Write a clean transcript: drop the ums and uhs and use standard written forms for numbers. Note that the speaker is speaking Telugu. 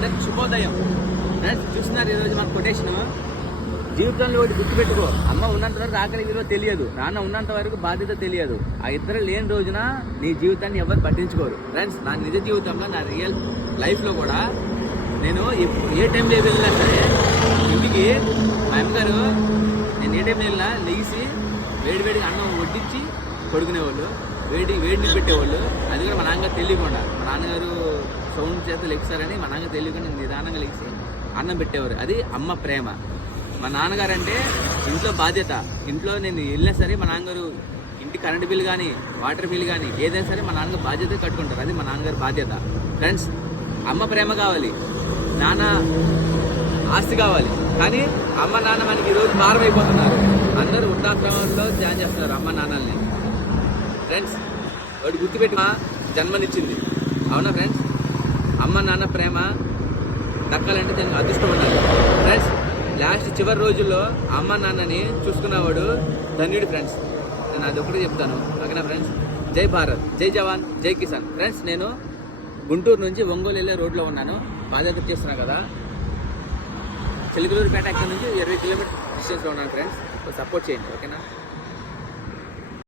అందరికి శుభోదయం. ఫ్రెండ్స్ చూస్తున్నారు ఈరోజు మన కొటేషన్, జీవితంలో ఒకటి గుర్తుపెట్టుకో, అమ్మ ఉన్నంత వరకు ఆకలి విలువ తెలియదు, నాన్న ఉన్నంత వరకు బాధ్యత తెలియదు. ఆ ఇద్దరు లేని రోజున నీ జీవితాన్ని ఎవరు పట్టించుకోరు. ఫ్రెండ్స్ నా నిజ జీవితంలో, నా రియల్ లైఫ్లో కూడా నేను ఏ టైంలో వెళ్ళినా సరే ఇంటికి మా అమ్మగారు నేను ఏ టైంలో వెళ్ళినా లేచి వేడివేడిగా అన్నం వడ్డించి పడుకునేవాళ్ళు, వేడిని పెట్టేవాళ్ళు. అది కూడా మా నాన్నగారు తెలియకుండా, మా నాన్నగారు సౌండ్ చేత లెక్సారని మా నాన్నగారు తెలియకుండా నిదానంగా లెక్సి అన్నం పెట్టేవారు. అది అమ్మ ప్రేమ. మా నాన్నగారు అంటే ఇంట్లో బాధ్యత. ఇంట్లో నేను వెళ్ళినా సరే మా నాన్నగారు ఇంటి కరెంట్ బిల్ కానీ వాటర్ బిల్ కానీ ఏదైనా సరే మా నాన్నగారు బాధ్యత కట్టుకుంటారు. అది మా నాన్నగారు బాధ్యత. ఫ్రెండ్స్ అమ్మ ప్రేమ కావాలి, నాన్న ఆస్తి కావాలి, కానీ అమ్మ నాన్న మనకి ఈరోజు భారం అయిపోతున్నారు. అందరూ వృద్ధాశ్రమంలో జాయిన్ చేస్తున్నారు అమ్మ నాన్నల్ని. ఫ్రెండ్స్ వాడు గుర్తుపెట్టి జన్మనిచ్చింది, అవునా ఫ్రెండ్స్? అమ్మ నాన్న ప్రేమ దక్కాలంటే దానికి అదృష్టం ఉండాలి. ఫ్రెండ్స్ లాస్ట్ చివరి రోజుల్లో అమ్మ నాన్నని చూసుకున్నవాడు ధన్యుడు. ఫ్రెండ్స్ నేను అది ఒకటి చెప్తాను, ఓకేనా ఫ్రెండ్స్? జై భారత్, జై జవాన్, జై కిసాన్. ఫ్రెండ్స్ నేను గుంటూరు నుంచి ఒంగోలు వెళ్ళే రోడ్లో ఉన్నాను, పాదయాత్ర చేస్తున్నా కదా. చిలకలూరుపేట అక్కడి నుంచి 20 కిలోమీటర్ డిస్టెన్స్లో ఉన్నాను. ఫ్రెండ్స్ సపోర్ట్ చేయండి, ఓకేనా?